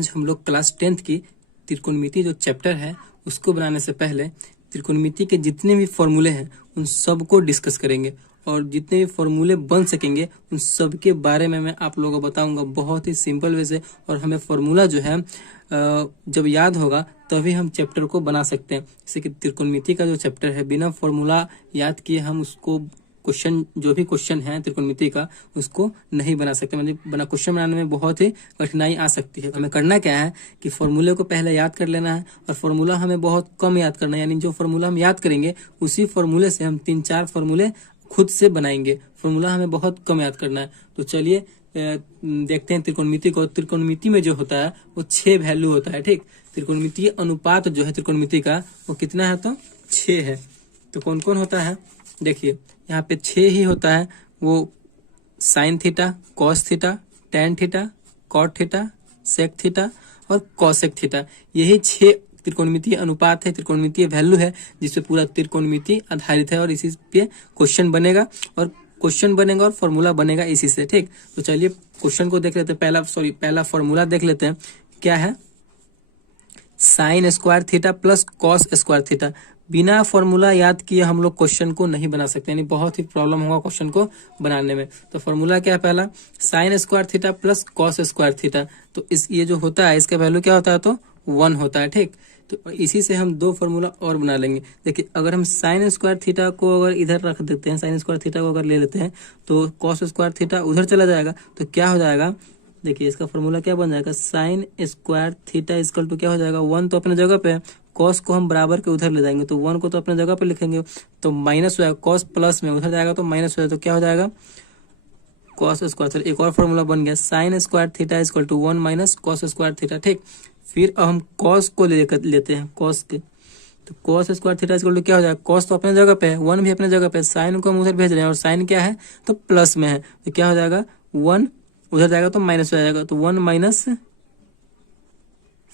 आज हम लोग क्लास 10th की त्रिकोणमिति जो चैप्टर है उसको बनाने से पहले त्रिकोणमिति के जितने भी फॉर्मूले हैं उन सबको डिस्कस करेंगे और जितने भी फॉर्मूले बन सकेंगे उन सब के बारे में मैं आप लोगों को बताऊंगा बहुत ही सिंपल वे से। और हमें फॉर्मूला जो है जब याद होगा तभी हम चैप्टर को बना सकते हैं। जैसे कि त्रिकोणमिति का जो चैप्टर है बिना फॉर्मूला याद किए हम उसको क्वेश्चन जो भी क्वेश्चन है त्रिकोणमिति का उसको नहीं बना सकते। मतलब बना क्वेश्चन बनाने में बहुत ही कठिनाई आ सकती है। हमें करना क्या है कि फॉर्मूले को पहले याद कर लेना है और फॉर्मूला हमें बहुत कम याद करना है। यानी जो फॉर्मूला हम याद करेंगे उसी फॉर्मूले से हम 3-4 फॉर्मूले खुद से बनाएंगे। फॉर्मूला हमें बहुत कम याद करना है। तो चलिए देखते हैं त्रिकोणमिति को। त्रिकोणमिति में जो होता है वो 6 वैल्यू होता है। ठीक, त्रिकोणमितीय अनुपात जो है त्रिकोणमिति का वो कितना है तो 6 है। तो कौन कौन होता है देखिए यहाँ पे 6 ही होता है। वो sine theta, cos theta, tan theta, cot theta, sec theta और कॉसेक थीटा। यही 6 त्रिकोणमितीय अनुपात है, त्रिकोणमितीय वैल्यू है जिसपे पूरा त्रिकोणमिति आधारित है और इसी पे क्वेश्चन बनेगा और फॉर्मूला बनेगा इसी से। ठीक, तो चलिए क्वेश्चन को देख लेते हैं। पहला फॉर्मूला देख लेते हैं क्या है। Sign square theta plus cos square theta. बिना फॉर्मूला याद किए हम लोग क्वेश्चन को नहीं बना सकते, यानी बहुत ही प्रॉब्लम होगा क्वेश्चन को बनाने में। तो फॉर्मूला क्या है पहला, sign square theta plus cos square theta. तो ये जो होता है इसका वैल्यू क्या होता है तो 1 होता है। ठीक, तो इसी से हम 2 फॉर्मूला और बना लेंगे। देखिए अगर हम साइन स्क्वायर थीटा को अगर इधर रख देते हैं, साइन स्क्वायर थीटा को अगर ले लेते हैं तो कॉस स्क्वायर थीटा उधर चला जाएगा। तो क्या हो जाएगा देखिए इसका फॉर्मूला क्या बन जाएगा, sine square theta equal to क्या हो जाएगा 1 तो अपने जगह पे है, कॉस को हम बराबर के उधर ले जाएंगे तो 1 को तो अपने जगह पे लिखेंगे तो माइनस हो जाएगा, कॉस प्लस में उधर जाएगा तो माइनस हो जाएगा। तो क्या हो जाएगा कॉस स्क्वायर थीटा। एक और फॉर्मूला बन गया, sine square theta equal to 1 minus cos square theta. ठीक, फिर अब हम कॉस को लेते हैं कॉस के, तो cos square theta equal to क्या हो जाएगा, कॉस तो अपने जगह पे है, 1 भी अपने जगह पे है, साइन को हम उधर भेज रहे हैं और साइन क्या है तो प्लस में है। तो क्या हो जाएगा 1 उधर जाएगा तो माइनस हो जाएगा तो 1 माइनस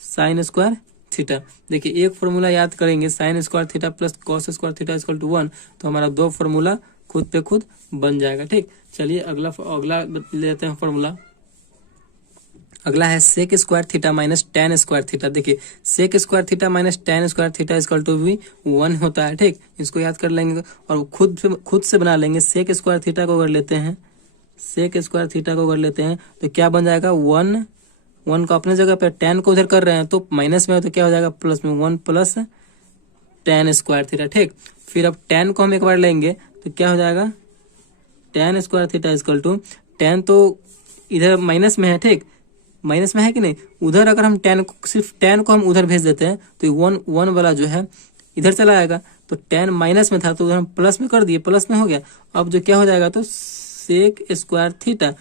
साइन स्क्वायर थीटा। देखिए एक फॉर्मूला याद करेंगे sine square theta plus cos square theta equal to 1 तो हमारा 2 फॉर्मूला खुद पे खुद बन जाएगा। ठीक, चलिए अगला लेते हैं फॉर्मूला। अगला है sec square theta minus tan square theta. देखिए sec square theta minus tan square theta equal to भी 1 होता है। ठीक, इसको याद कर लेंगे और खुद से बना लेंगे। सेक स्क्वायर थीटा को अगर लेते हैं, सेक स्क्वायर थीटा को अगर लेते हैं तो क्या बन जाएगा 1 को अपने जगह पे, टेन को उधर कर रहे हैं तो माइनस में है तो क्या हो जाएगा प्लस में, 1 प्लस टेन स्क्वायर थीटा। ठीक, फिर अब टेन को हम एक बार लेंगे तो क्या हो जाएगा tan square theta equal to, tan तो इधर माइनस में है। ठीक, माइनस में है कि नहीं, उधर अगर हम सिर्फ टेन को हम उधर भेज देते हैं तो 1 वाला जो है इधर चला आएगा। तो टेन माइनस में था तो उधर हम प्लस में कर दिए, प्लस में हो गया। अब जो क्या हो जाएगा तो सेक स्क्वायर थीटा,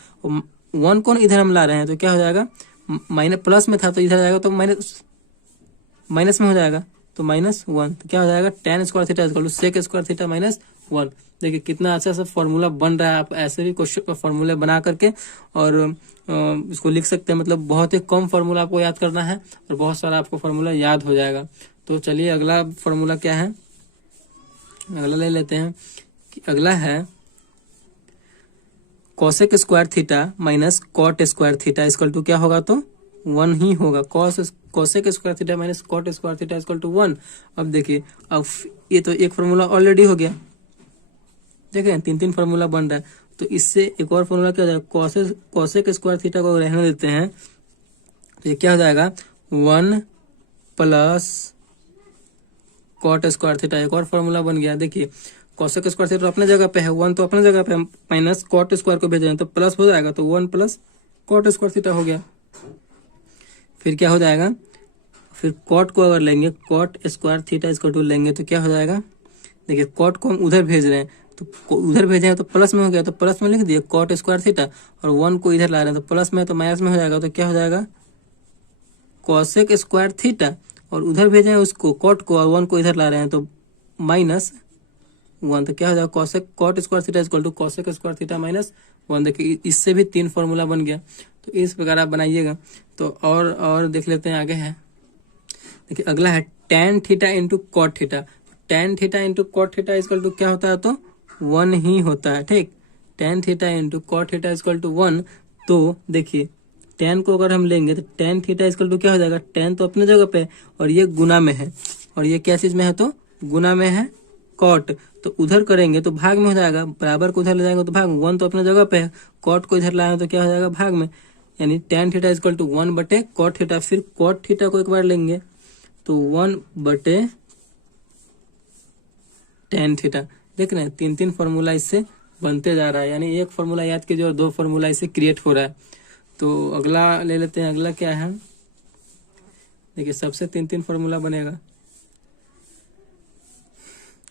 1 को इधर हम ला रहे हैं तो क्या हो जाएगा माइनस, प्लस में था तो इधर जाएगा तो माइनस में हो जाएगा तो -1। तो क्या हो जाएगा tan square theta equal to sec square theta minus 1। देखिए कितना अच्छा सा फॉर्मूला बन रहा है। आप ऐसे भी क्वेश्चन फॉर्मूले बना करके और इसको लिख सकते हैं। मतलब बहुत ही कम फॉर्मूला आपको याद करना है और बहुत सारा आपको फॉर्मूला याद हो जाएगा। तो चलिए अगला फॉर्मूला क्या है, अगला ले लेते हैं कि अगला है cosec square theta minus cot square theta equal to क्या होगा तो 1 ही होगा। Cosec square theta minus cot square theta equal to 1। अब देखिए अब ये तो एक फॉर्मूला ऑलरेडी हो गया, देखें 3 फॉर्मूला बन रहा है। तो इससे एक और फॉर्मूला क्या हो जाएगा, कॉसेक स्क्वायर थीटा को रहने देते हैं तो ये क्या हो जाएगा 1 प्लस कॉट स्क्वायर थीटा। एक और फॉर्मूला बन गया। देखिए कॉसेक स्क्वायर थीटा अपने जगह पे है, 1 तो अपने जगह पे, माइनस कॉट स्क्वायर को भेज रहे हैं तो प्लस हो जाएगा तो 1 प्लस कॉट स्क्वायर थीटा हो गया। फिर क्या हो जाएगा, फिर कॉट को अगर लेंगे, cot square theta equal to लेंगे तो क्या हो जाएगा, देखिए कॉट को हम उधर भेज रहे हैं तो उधर भेजे हैं तो प्लस में हो गया तो प्लस में लिख दिए कॉट स्क्वायर थीटा, और 1 को इधर ला रहे हैं तो प्लस में तो माइनस में हो जाएगा तो क्या हो जाएगा कॉसेक स्क्वायर थीटा, और उधर भेजे हैं उसको कॉट को और 1 को इधर ला रहे हैं तो -1। तो क्या हो जाएगा cot square theta equal to cosec square theta -1। देखिए इससे भी 3 फॉर्मूला बन गया। तो इस प्रकार आप बनाइएगा। तो और देख लेते हैं आगे है। देखिए अगला है tan theta into cot theta. Tan theta into cot theta equal to क्या होता है तो 1 ही होता है। ठीक, tan theta into cot theta equal to 1। तो देखिए टेन को अगर हम लेंगे तो टेन थीटा इक्वल टू क्या हो जाएगा, टेन तो अपने जगह पे है और ये गुना में है, और ये क्या चीज में है, तो गुना में है कॉट, तो उधर करेंगे तो भाग में हो जाएगा, बराबर को उधर ले जाएंगे तो भाग में, वन तो अपने जगह पे है, कॉट को इधर लाएंगे तो क्या हो जाएगा, भाग में, यानी tan theta equal to 1/cot theta. फिर कॉट थीटा को एक बार लेंगे तो 1/tan थीटा। देख रहे हैं, तीन तीन फॉर्मूला इससे बनते जा रहा है, यानी एक फॉर्मूला याद कीजिए और दो फॉर्मूला इससे क्रिएट हो रहा है। तो अगला ले लेते हैं, अगला क्या है, देखिए सबसे तीन तीन फॉर्मूला बनेगा।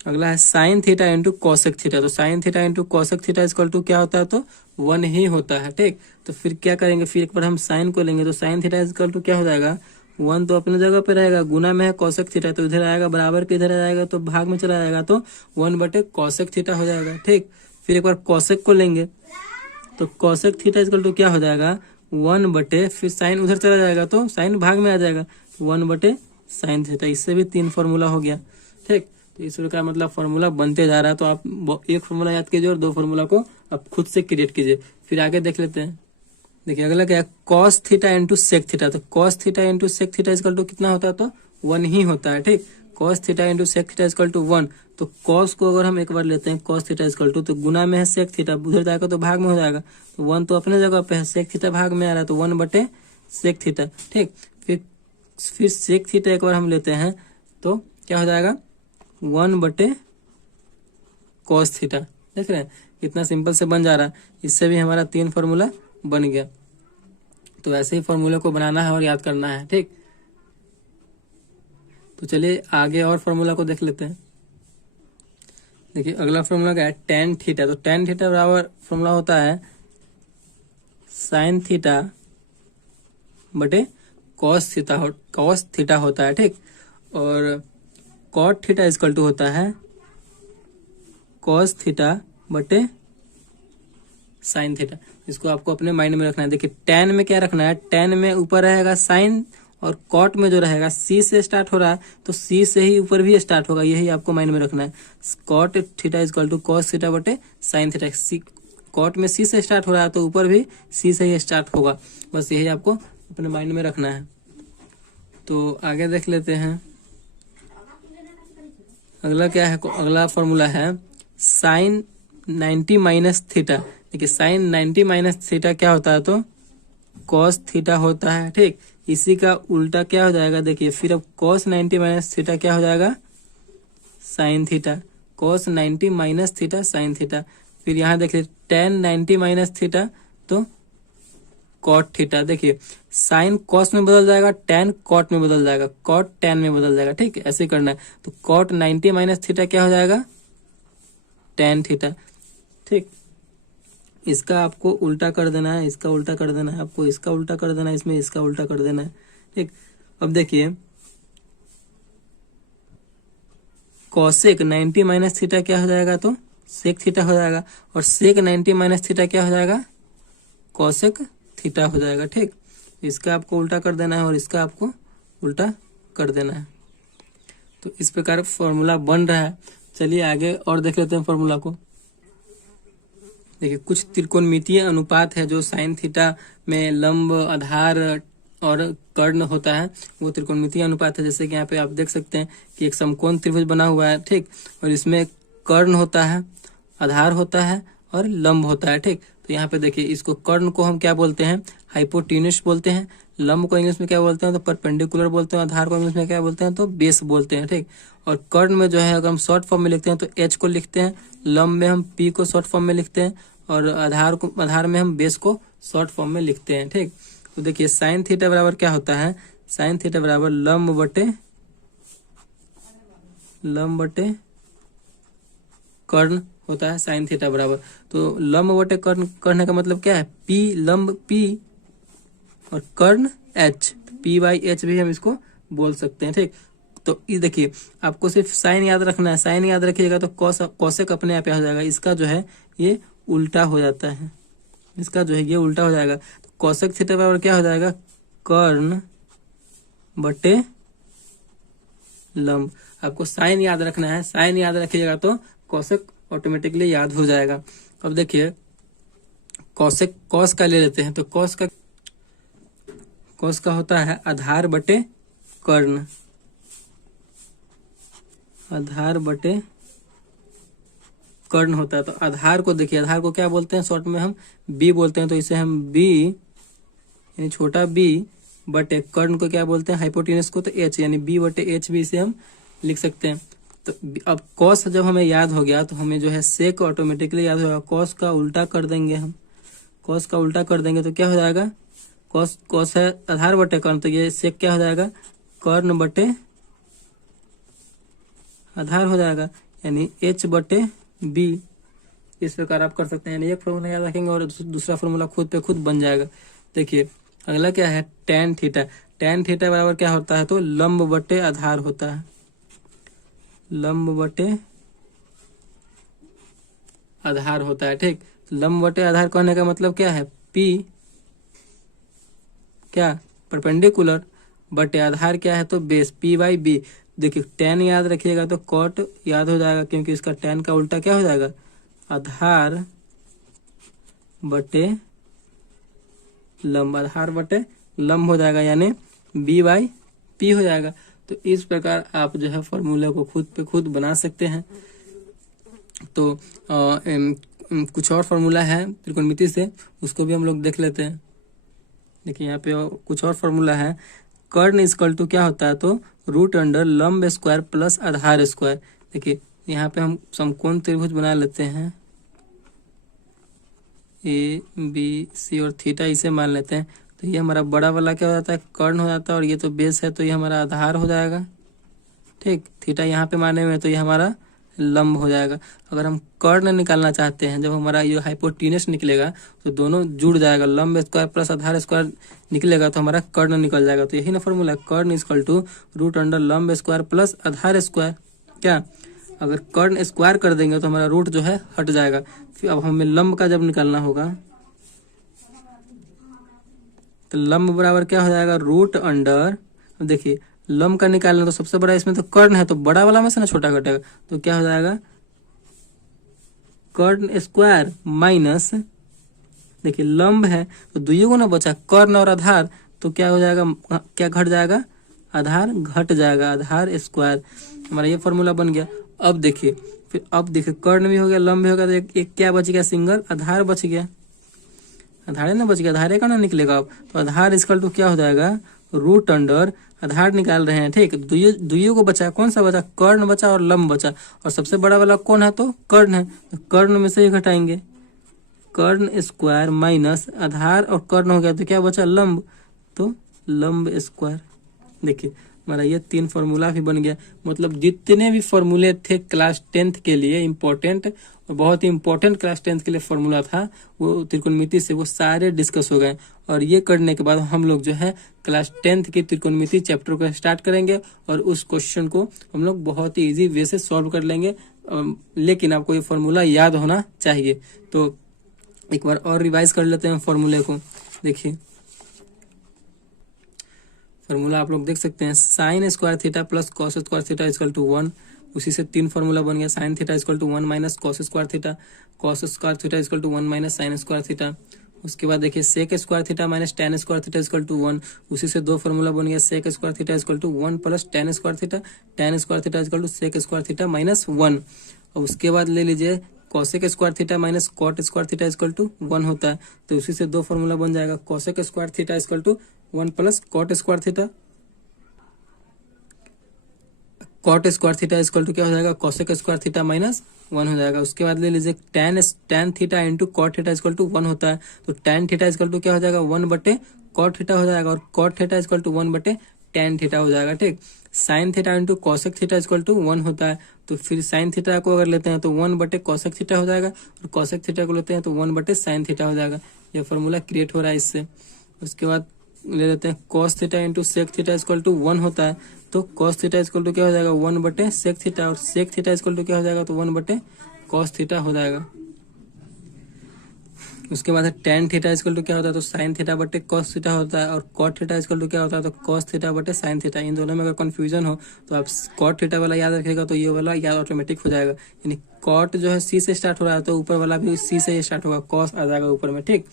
अगला है sine theta into cosec theta. तो sine theta into cosec theta equal to क्या होता है, तो 1 ही होता है, ठीक। तो फिर क्या करेंगे, फिर एक बार हम साइन को लेंगे तो साइन थीटा इक्वल टू क्या हो जाएगा, 1 तो अपने जगह पे रहेगा, गुना में है कॉसेक थीटा, तो इधर आएगा, बराबर के इधर आएगा तो भाग में चला जाएगा, तो 1/cosec थीटा हो जाएगा, ठीक। फिर एक बार कॉसेक को लेंगे तो कॉसेक थीटा इक्वल टू क्या हो जाएगा, 1/, फिर साइन उधर चला जाएगा तो साइन भाग में आ जाएगा, 1/sin थीटा। इससे भी 3 फॉर्मूला हो गया, ठीक। तो इस प्रकार मतलब फॉर्मूला बनते जा रहा है। तो आप एक फॉर्मूला याद कीजिए और दो फॉर्मूला को आप खुद से क्रिएट कीजिए। फिर आगे देख लेते हैं, देखिए अगला क्या है, cos theta into sec theta. तो cos theta into sec theta equal to कितना होता है, तो 1 ही होता है, ठीक। cos theta into sec theta equal to 1। तो cos को अगर हम एक बार लेते हैं, cos थीटा इक्वल टू, तो गुना में है सेक थीटा, उधर जाएगा तो भाग में हो जाएगा, तो 1 तो अपने जगह पे है, सेक थीटा भाग में आ रहा है, तो 1/sec थीटा, ठीक। फिर सेक थीटा एक बार हम लेते हैं तो क्या हो जाएगा, 1/cos थीटा। देख रहे हैं कितना सिंपल से बन जा रहा है। इससे भी हमारा 3 फॉर्मूला बन गया। तो ऐसे ही फॉर्मूले को बनाना है और याद करना है, ठीक। तो चलिए आगे और फॉर्मूला को देख लेते हैं। देखिए अगला फॉर्मूला क्या है, tan थीटा। तो tan थीटा बराबर फॉर्मूला होता है sin थीटा बटे cos थीटा होता है, ठीक। और cot थीटा इक्वल टू होता है cos थीटा बटे sin थीटा। इसको आपको अपने माइंड में रखना है। देखिए tan में क्या रखना है, tan में ऊपर रहेगा sin, और cot में जो रहेगा c से स्टार्ट हो रहा है तो c से ही ऊपर भी स्टार्ट होगा, यही आपको माइंड में रखना है। cot theta equal to cos theta बटे sin थीटा। cot में c से स्टार्ट हो रहा है तो ऊपर भी c से ही स्टार्ट होगा, बस यही आपको अपने माइंड में रखना है। तो आगे देख लेते हैं, अगला क्या है, अगला फॉर्मूला है साइन 90 माइनस थीटा। देखिए साइन 90 माइनस थीटा क्या होता है, तो cos थीटा होता है, ठीक। इसी का उल्टा क्या हो जाएगा, देखिए फिर अब cos 90 माइनस थीटा क्या हो जाएगा, sine theta. cos 90 minus theta sine theta. फिर यहाँ देखिए tan 90 माइनस थीटा तो cot थीटा। देखिए साइन cos में बदल जाएगा, tan cot में बदल जाएगा, cot tan में बदल जाएगा, ठीक। ऐसे करना है। तो cot 90 माइनस थीटा क्या हो जाएगा, tan थीटा, ठीक। इसका आपको उल्टा कर देना है, इसका उल्टा कर देना है, आपको इसका उल्टा कर देना है, इसमें इसका उल्टा कर देना है, ठीक। अब देखिए cosec 90 माइनस थीटा क्या हो जाएगा, तो sec थीटा हो जाएगा, और sec 90 माइनस थीटा क्या हो जाएगा, cosec थीटा हो जाएगा, ठीक। इसका आपको उल्टा कर देना है और इसका आपको उल्टा कर देना है। तो इस प्रकार फॉर्मूला बन रहा है। चलिए आगे और देख लेते हैं फॉर्मूला को। देखिए कुछ त्रिकोणमितीय अनुपात है जो साइन थीटा में लंब, आधार और कर्ण होता है, वो त्रिकोणमितीय अनुपात है। जैसे कि यहाँ पे आप देख सकते हैं कि एक समकोण त्रिभुज बना हुआ है, ठीक। और इसमें कर्ण होता है, आधार होता है और लंब होता है, ठीक। तो यहाँ पे देखिए इसको कर्ण को हम क्या बोलते हैं, हाइपोटेन्यूस बोलते हैं। लंब को इंग्लिश में क्या बोलते हैं, तो परपेंडिकुलर बोलते हैं। आधार को इंग्लिश में क्या बोलते हैं, तो बेस बोलते हैं, ठीक। और कर्ण में जो है अगर हम शॉर्ट फॉर्म में लिखते हैं तो एच को लिखते हैं, लंब में हम पी को शॉर्ट फॉर्म में लिखते हैं, और आधार में हम बेस को शॉर्ट फॉर्म में लिखते हैं, ठीक। तो देखिए साइन थीटा बराबर क्या होता है, साइन थीटा बराबर लंब बटे कर्ण होता है, साइन थीटा बराबर। तो लंब बटे कर्ण का मतलब क्या है, पी लंब पी और कर्ण एच, P/H भी हम इसको बोल सकते हैं, ठीक। तो ये देखिए आपको सिर्फ साइन याद रखना है, साइन याद रखिएगा तो कॉसेक अपने आप हो जाएगा। इसका जो है ये उल्टा हो जाता है, इसका जो है ये उल्टा हो जाएगा। तो कॉसेक थीटा बराबर क्या हो जाएगा, कर्ण बटे लंब। आपको साइन याद रखना है, साइन याद रखिएगा तो कॉसेक ऑटोमेटिकली याद हो जाएगा। अब देखिए कॉसेक, कॉस का ले लेते हैं, तो कॉस का कॉस का होता है आधार बटे कर्ण, आधार बटे कर्ण होता है। तो आधार को देखिए, आधार को क्या बोलते हैं, शॉर्ट में हम बी बोलते हैं, तो इसे हम बी यानी छोटा बी बटे कर्ण को क्या बोलते हैं, हाइपोटेनस को तो एच, यानी बी बटे एच भी इसे हम लिख सकते हैं। तो अब कॉस जब हमें याद हो गया तो हमें जो है सेक ऑटोमेटिकली याद होगा। कॉस का उल्टा कर देंगे हम, कॉस का उल्टा कर देंगे तो क्या हो जाएगा, कॉस कॉस है आधार बटे कर्ण, तो ये सेक क्या हो जाएगा, कर्ण बटे आधार हो जाएगा, यानी एच बटे बी। इस प्रकार आप कर सकते हैं, यानी एक फॉर्मूला याद रखेंगे और दूसरा फॉर्मूला खुद पे खुद बन जाएगा। देखिए अगला क्या है, टेन थीटा। टेन थीटा बराबर क्या होता है, तो लंब बटे आधार होता है, लंब बटे आधार होता है। ठीक, लंब बटे आधार कहने का मतलब क्या है, पी क्या परपेंडिकुलर बटे आधार क्या है, तो बेस, पी बाई बी। देखिए टेन याद रखिएगा तो कॉट याद हो जाएगा, क्योंकि इसका टेन का उल्टा क्या हो जाएगा, आधार बटे लंब, आधार बटे लंब हो जाएगा, यानी बी बाई पी हो जाएगा। तो इस प्रकार आप जो है फॉर्मूले को खुद पे खुद बना सकते हैं। तो कुछ और फॉर्मूला है त्रिकोणमिति से, उसको भी हम लोग देख लेते हैं। देखिए यहाँ पे कुछ और फॉर्मूला है, कर्ण इक्वल टू क्या होता है, तो रूट अंडर लंब स्क्वायर प्लस आधार स्क्वायर। देखिए यहाँ पे हम समकोण त्रिभुज बना लेते हैं, ए बी सी और थीटा इसे मान लेते हैं। तो ये हमारा बड़ा वाला क्या हो जाता है, कर्ण हो जाता है, और ये तो बेस है तो ये हमारा आधार हो जाएगा। ठीक, थीटा यहाँ पे माने हुए तो ये हमारा लंब हो जाएगा। अगर हम कर्ण निकालना चाहते हैं, जब हमारा ये हाइपोटेनस निकलेगा तो दोनों जुड़ जाएगा, लंब स्क्वायर प्लस आधार स्क्वायर निकलेगा तो हमारा कर्ण निकल जाएगा। तो यही ना फॉर्मूला, कर्ण इक्वल टू रूट अंडर लंब स्क्वायर प्लस आधार स्क्वायर। क्या, अगर कर्ण स्क्वायर कर देंगे तो हमारा रूट जो है हट जाएगा। फिर अब हमें लंब का जब निकालना होगा तो लंब बराबर क्या हो जाएगा, रूट अंडर, देखिए लंब का निकालना तो सबसे बड़ा इसमें तो कर्ण है, तो बड़ा वाला में से ना छोटा घटेगा, तो क्या हो जाएगा, कर्ण स्क्वायर माइनस, देखिए लंब है तो दुइयों को ना बचा, कर्ण और आधार, तो क्या हो जाएगा, क्या घट जाएगा, आधार घट जाएगा, आधार स्क्वायर। हमारा ये फॉर्मूला बन गया। अब देखिए फिर, अब देखिए कर्ण भी हो गया, लंब भी हो गया, तो एक क्या बच गया, सिंगल आधार बच गया, आधार ना बच गया, आधार का ना निकलेगा अब, तो आधार इक्वल टू क्या हो जाएगा, रूट अंडर, आधार निकाल रहे हैं। ठीक, दुइयों को बचा, कौन सा बचा, कर्ण बचा और लंब बचा, और सबसे बड़ा वाला कौन है, तो कर्ण है, तो कर्ण में से ही घटाएंगे, कर्ण स्क्वायर माइनस आधार और कर्ण हो गया तो क्या बचा, लंब, तो लंब स्क्वायर। देखिए हमारा ये तीन फॉर्मूला भी बन गया। मतलब जितने भी फॉर्मूले थे क्लास 10th के लिए इम्पोर्टेंट, और बहुत ही इम्पोर्टेंट क्लास 10th के लिए फॉर्मूला था वो त्रिकोणमिति से, वो सारे डिस्कस हो गए। और ये करने के बाद हम लोग जो है क्लास 10th की त्रिकोणमिति चैप्टर को स्टार्ट करेंगे, और उस क्वेश्चन को हम लोग बहुत ही इजी वे से सॉल्व कर लेंगे। लेकिन आपको ये फॉर्मूला याद होना चाहिए। तो एक बार और रिवाइज कर लेते हैं फॉर्मूले को। देखिए फॉर्मूला आप लोग देख सकते हैं, sine square theta plus cos square theta equal to 1। उसी से तीन फॉर्मूला बन गया, sine theta equal to 1 minus cos square theta, cos square theta equal to 1 minus sine square theta. उसके बाद देखिए sec square theta minus tan square theta equal to 1। उसी से दो फॉर्मूला बन गया, sec square theta equal to 1 plus tan square theta, tan square theta equal to sec square theta minus 1। और उसके बाद ले लीजिए cosec square theta minus cot square theta equal to 1 होता है। तो उसी से दो फॉर्मूला बन जाएगा, cosec square theta equal to 1 plus cot square theta, cot square theta equal to क्या हो जाएगा, कॉसेक स्क्वायर थीटा माइनस 1 हो जाएगा। उसके बाद ले लीजिए tan theta into cot theta equal to 1 होता है। तो टेन थीटा इक्वल टू क्या हो जाएगा, 1 बटे कॉट थीटा हो जाएगा, और कॉट थीटा इक्वल टू 1 बटे टेन थीटा हो जाएगा। ठीक, sine theta into cosec theta equal to 1 होता है। तो फिर साइन थीटा को अगर लेते हैं तो 1 बटे कॉसेक थीटा हो जाएगा, और कॉसेक थीटा को लेते हैं तो 1 बटे साइन थीटा हो जाएगा। यह फॉर्मूला क्रिएट हो रहा है इससे। उसके बाद ले लेते हैं cos theta into sec theta equal to 1 होता है। तो कॉस थीटा इक्वल टू क्या हो जाएगा, 1 बटे सेक थीटा, और सेक थीटा इक्वल टू क्या हो जाएगा, तो 1 बटे कॉस थीटा हो जाएगा। उसके बाद है टेन थीटा इक्वल टू क्या होता है, तो साइन थीटा बटे कॉस थीटा होता है, और कॉट थीटा इक्वल टू क्या होता है, तो कॉस थीटा बटे साइन थीटा। इन दोनों में अगर कंफ्यूजन हो तो आप कॉट थीटा वाला याद रखिएगा, तो ये वाला याद ऑटोमेटिक हो जाएगा। यानी कॉट जो है सी से स्टार्ट हो रहा है, तो ऊपर वाला भी सी से स्टार्ट होगा, कॉस आ जाएगा ऊपर में, ठीक।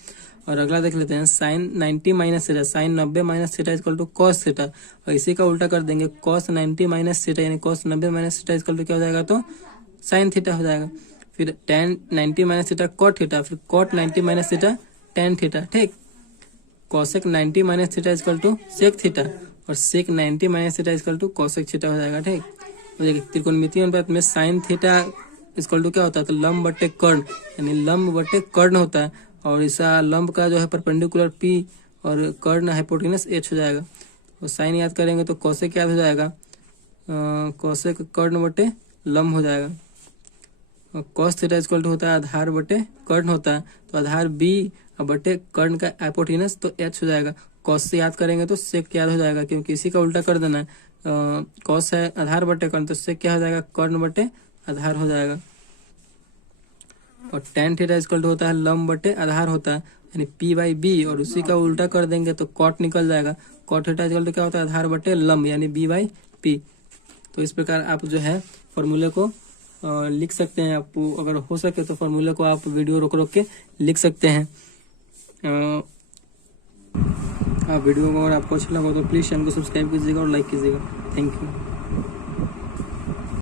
और अगला देख लेते हैं, sine 90 minus theta, sine 90 minus theta equal to cos theta, और इसी का उल्टा कर देंगे, कॉस 90 माइनस थीटा, यानी cos 90 minus theta equal to क्या हो जाएगा, तो साइन थीटा हो जाएगा। फिर tan 90 minus theta cot theta, फिर cot 90 minus theta tan theta, ठीक। Cosec 90 minus theta equal to sec theta, और sec 90 minus theta equal to cosec theta हो जाएगा, ठीक। तो देखिए त्रिकोणमितीय अनुपात में साइन थीटा इक्वल टू क्या होता है, तो लंब बटे कर्ण, यानी लंब बटे कर्ण होता है, और इसका लंब का जो है परपेंडिकुलर पी और कर्ण हाइपोटेनस एच हो जाएगा। तो साइन याद करेंगे तो कॉसेक याद हो जाएगा, कॉसेक कर्ण बटे लंब हो जाएगा। कॉस थीटा इक्वल टू होता है आधार बटे कर्ण होता है, तो आधार बी बटे कर्ण का हाइपोटेनस तो एच हो जाएगा। कॉस से याद करेंगे तो सेक याद हो जाएगा, क्योंकि इसी का उल्टा कर देना है। कॉस है आधार बटे कर्ण, तो सेक क्या हो जाएगा, कर्ण बटे आधार हो जाएगा। और टेन थीटा इक्वल टू होता है लंब बटे आधार होता है, यानी पी बाई बी, और उसी का उल्टा कर देंगे तो कॉट निकल जाएगा। कॉट थीटा इक्वल टू क्या होता है, आधार बटे लंब, यानी बी बाई पी। तो इस प्रकार आप जो है फॉर्मूले को लिख सकते हैं। आपको अगर हो सके तो फॉर्मूले को आप वीडियो रोक रोक के लिख सकते हैं। आप वीडियो को अगर आपको अच्छा लगा तो प्लीज़ चैनल को सब्सक्राइब कीजिएगा और लाइक कीजिएगा। Thank you.